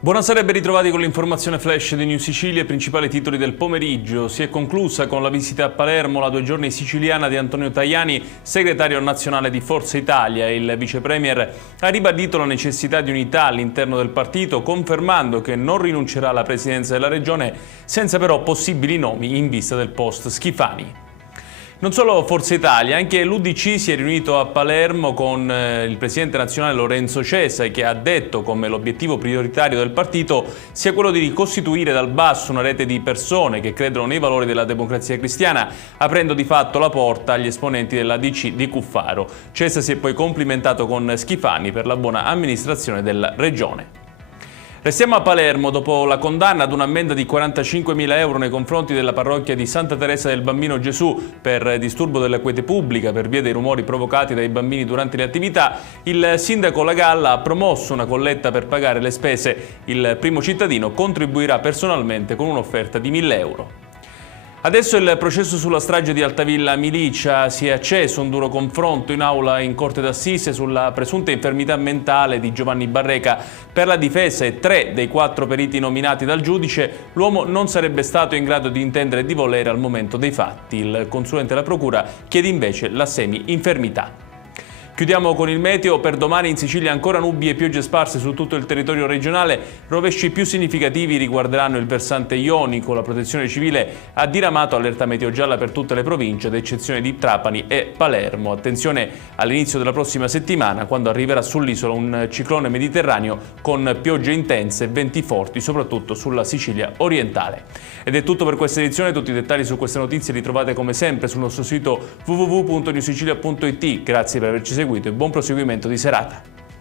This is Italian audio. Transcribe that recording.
Buonasera e ben ritrovati con l'informazione flash di New Sicilia. I principali titoli del pomeriggio. Si è conclusa con la visita a Palermo la 2 giorni siciliana di Antonio Tajani, segretario nazionale di Forza Italia. Il vice premier ha ribadito la necessità di unità all'interno del partito, confermando che non rinuncerà alla presidenza della regione, senza però possibili nomi in vista del post Schifani. Non solo Forza Italia, anche l'UDC si è riunito a Palermo con il presidente nazionale Lorenzo Cesa, che ha detto come l'obiettivo prioritario del partito sia quello di ricostituire dal basso una rete di persone che credono nei valori della democrazia cristiana, aprendo di fatto la porta agli esponenti della DC di Cuffaro. Cesa si è poi complimentato con Schifani per la buona amministrazione della regione. Restiamo a Palermo dopo la condanna ad un'ammenda di 45.000 euro nei confronti della parrocchia di Santa Teresa del Bambino Gesù per disturbo della quiete pubblica per via dei rumori provocati dai bambini durante le attività. Il sindaco Lagalla ha promosso una colletta per pagare le spese. Il primo cittadino contribuirà personalmente con un'offerta di 1.000 euro. Adesso il processo sulla strage di Altavilla Milicia. Si è acceso un duro confronto in aula in Corte d'Assise sulla presunta infermità mentale di Giovanni Barreca. Per la difesa e 3 dei 4 periti nominati dal giudice, l'uomo non sarebbe stato in grado di intendere e di volere al momento dei fatti. Il consulente della procura chiede invece la semi-infermità. Chiudiamo con il meteo. Per domani in Sicilia ancora nubi e piogge sparse su tutto il territorio regionale. Rovesci più significativi riguarderanno il versante ionico. La Protezione Civile ha diramato allerta meteo gialla per tutte le province, ad eccezione di Trapani e Palermo. Attenzione all'inizio della prossima settimana, quando arriverà sull'isola un ciclone mediterraneo con piogge intense e venti forti, soprattutto sulla Sicilia orientale. Ed è tutto per questa edizione. Tutti i dettagli su queste notizie li trovate come sempre sul nostro sito www.newsicilia.it. Grazie per averci seguito e buon proseguimento di serata.